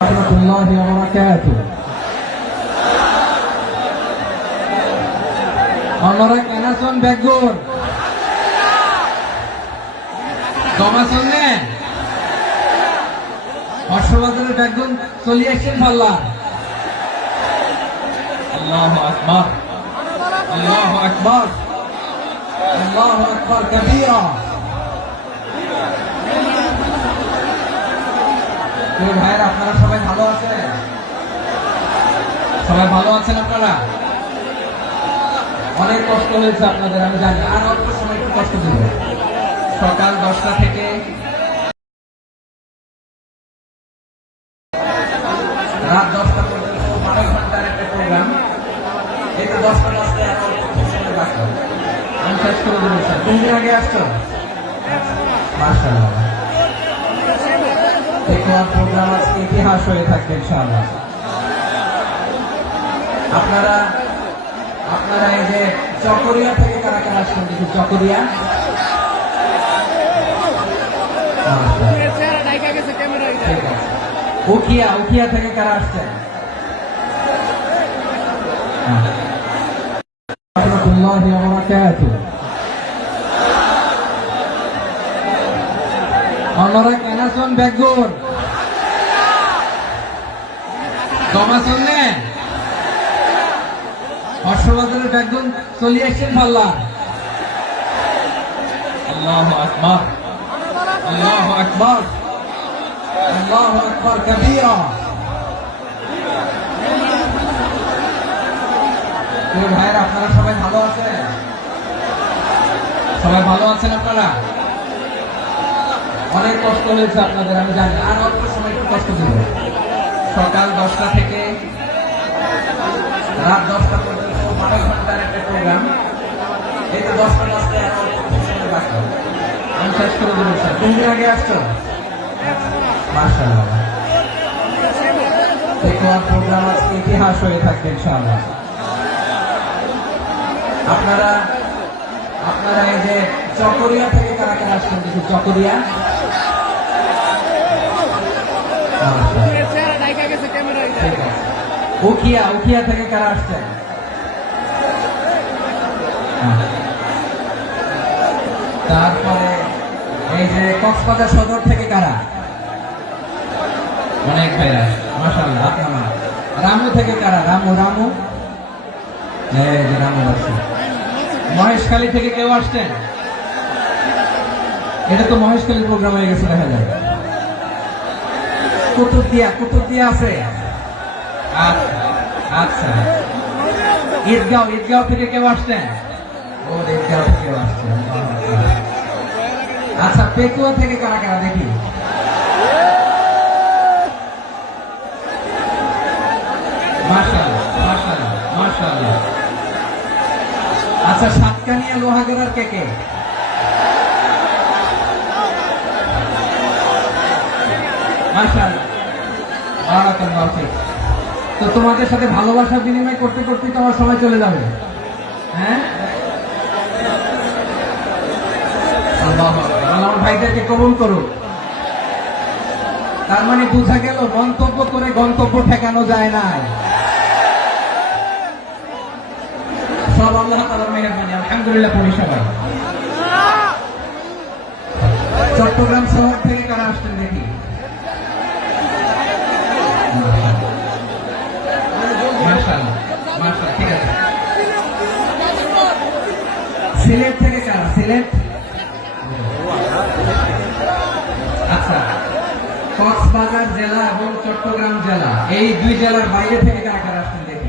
warahmatullahi wabarakatuh. আপনারা কেন আছেন বেগুর জমাছেন না হর্ষবাজারের বেগুন চলে আসছেন পাল্লা। আল্লাহু আকবার, আল্লাহু আকবার, আল্লাহু আকবার কাবীরা। ভাইয়েরা, আপনারা সবাই ভালো আছেন? সবাই ভালো আছেন? আপনারা অনেক কষ্ট হয়েছে আপনাদের, আমি জানি। আর অল্প সময় একটু কষ্ট দিব। সকাল 10টা থেকে রাত 10টা পর্যন্ত 12 ঘন্টার একটা প্রোগ্রাম। এই তো 10টা বাজতে আর অল্প সময় বাকি। আমি শেষ করে দেবো। কোন দিন আগে আসছো? মাশাআল্লাহ। প্রোগ্রাম আজকে ইতিহাস হয়ে থাকবে ইনশাআল্লাহ। আপনারা এই যে চকরিয়া থেকে কারা কারা আসছেন দেখি? চকরিয়া, উখিয়া থেকে কারা আসছেন? warahmatullahi wabarakatuh. আপনারা কেন আছেন বেগুর জমাছেন না হর্ষবাজারের বেগুন চলে আসছেন পাল্লা। আল্লাহু আকবার, আল্লাহু আকবার, আল্লাহু আকবার কাবীরা। ভাইয়েরা, আপনারা সবাই ভালো আছেন? সবাই ভালো আছেন? আপনারা অনেক কষ্ট হয়েছে আপনাদের, আমি জানি। আর অল্প সময় একটু কষ্ট দিব। সকাল 10টা থেকে রাত 10টা পর্যন্ত 12 ঘন্টার একটা প্রোগ্রাম। এই তো 10টা বাজতে আর অল্প সময় বাকি। আমি শেষ করে দেবো। কোন দিন আগে আসছো? মাশাআল্লাহ। প্রোগ্রাম আজকে ইতিহাস হয়ে থাকবে ইনশাআল্লাহ। আপনারা এই যে চকরিয়া থেকে কারা কারা আসছেন দেখি? চকরিয়া, উখিয়া থেকে কারা আসছেন? তারপরে এই যে কক্সবাজার সদর থেকে কারা? অনেক ভাইরা, মাশাআল্লাহ। আপনারা রামু থেকে কারা? রামু এই যে রামু আসছে। মহেশখালী থেকে কেউ আসছেন? এটা তো মহেশখালীর প্রোগ্রাম হয়ে গেছে দেখা যায়। কুতুবদিয়া আছে। আচ্ছা, ঈদগাঁও থেকে কেউ আসছেন? ও, ঈদগাঁও থেকে কেউ আসছেন। আচ্ছা, পেকুয়া থেকে কারা কারা দেখি? মাশাআল্লাহ, মাশাআল্লাহ, মাশাআল্লাহ। আচ্ছা, সাতকানিয়া লোহাগড়ার কে? মাশাআল্লাহ, বারাকাল্লাহু ফিক। তো তোমাদের সাথে ভালোবাসা বিনিময় করতে করতে তো আমার সময় চলে যাবে। হ্যাঁ, আল্লাহ আমার ভাইদেরকে কবুল করুক। তার মানে বোঝা গেল মন্তব্য করে গন্তব্য ঠেকানো যায় না। সব আল্লাহ তাআলার মেহেরবানি। আলহামদুলিল্লাহ। পড়ি সবাই। চট্টগ্রাম শহর থেকে কারা আসছেন দেখি? মাশাআল্লাহ, ঠিক আছে। সিলেট থেকে কারা? সিলেট, আচ্ছা। কক্সবাজার জেলা এবং চট্টগ্রাম জেলা, এই দুই জেলার বাইরে থেকে কারা কারা আসছেন দেখি?